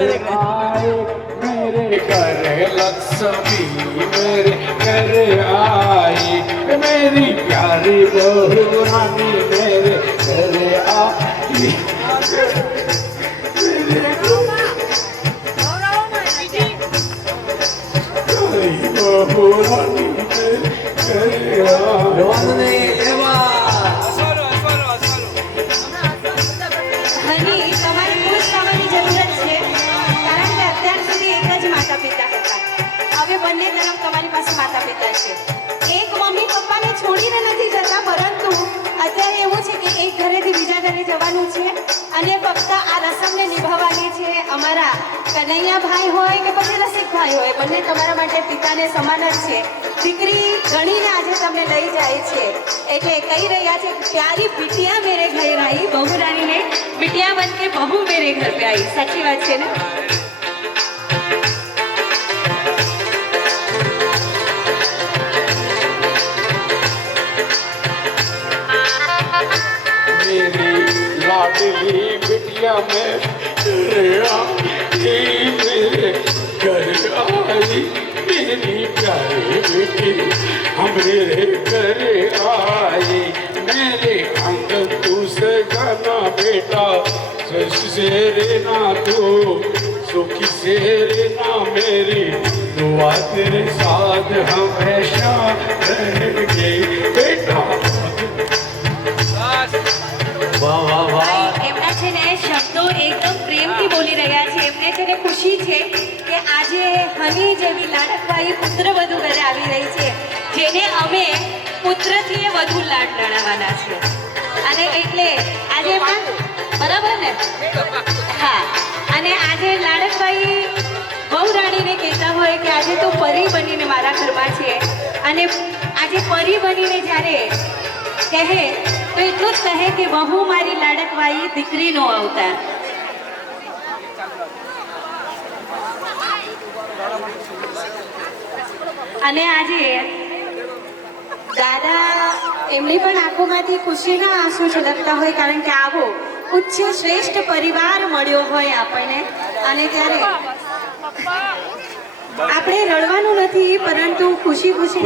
आए मेरे घर लक्ष्मी मेरे घर आई मेरी प्यारी बहू रानी मेरे घर आई बहू रानी मेरे घर आई બંને તરફ તમારી પાસે માતા પિતા છે. એક મમ્મી પપ્પાને છોડીને નથી જતા, પરંતુ અત્યારે એવું છે કે એક ઘરેથી બીજા ઘરે જવાનું છે અને ફક્ત આ રસમને નિભાવવાની છે. અમારા કનૈયાભાઈ હોય કે પછી રસિકભાઈ હોય, બંને તમારા માટે પિતાને સમાન જ છે. દીકરી ગણીને આજે તમને લઈ જાય છે એટલે કહી રહ્યા છે પ્યારી बिटिया मेरे घर आई, बहू रानी ने बिटिया बन के बहू मेरे घर पे आई. સાચી વાત છે ને? लाडली बिटिया में मेरे घर आई मेरी प्यारी बेटी हमारे घर आई मेरे आंगन तू से गाना बेटा से रहना तू सुखी से रहना मेरी दुआ तेरे साथ हमेशा रहेगी बेटा. वाह वाह वाह. એમના છે ને શબ્દો એકદમ પ્રેમથી બોલી રહ્યા છે. એમને છે ને ખુશી છે કે આજે હની જેવી લાડકવાઈ પુત્ર વધુ ઘરે આવી રહી છે, જેને અમે પુત્રથી વધુ લાડ લડાવવાના છે. અને એટલે આજે બરાબર ને? હા. અને આજે લાડકવાઈ બહુ રાણીને કહેતા હોય કે આજે તો પરી બનીને મારા ઘરમાં છે, અને આજે પરી બનીને જ્યારે કહે તો એટલું જ કહે કે બહુ મારી લાડકવાઈ દીકરીનો અવતાર. અને આજે દાદા એમની પણ આંખોમાંથી ખુશીના આંસુ છલકતા હોય, કારણ કે આવો ઉચ્ચ શ્રેષ્ઠ પરિવાર મળ્યો હોય આપણને. અને ત્યારે આપણે રડવાનું નથી, પરંતુ ખુશી ખુશી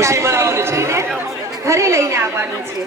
ઘરે લઈને આવવાનું છે.